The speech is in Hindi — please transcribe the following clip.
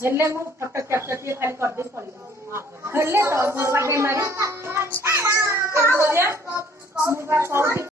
हेल्ले मु फोटो कैप्चर किए खाली कर दे पड़ी हेल्ले तो मोर बागे मारी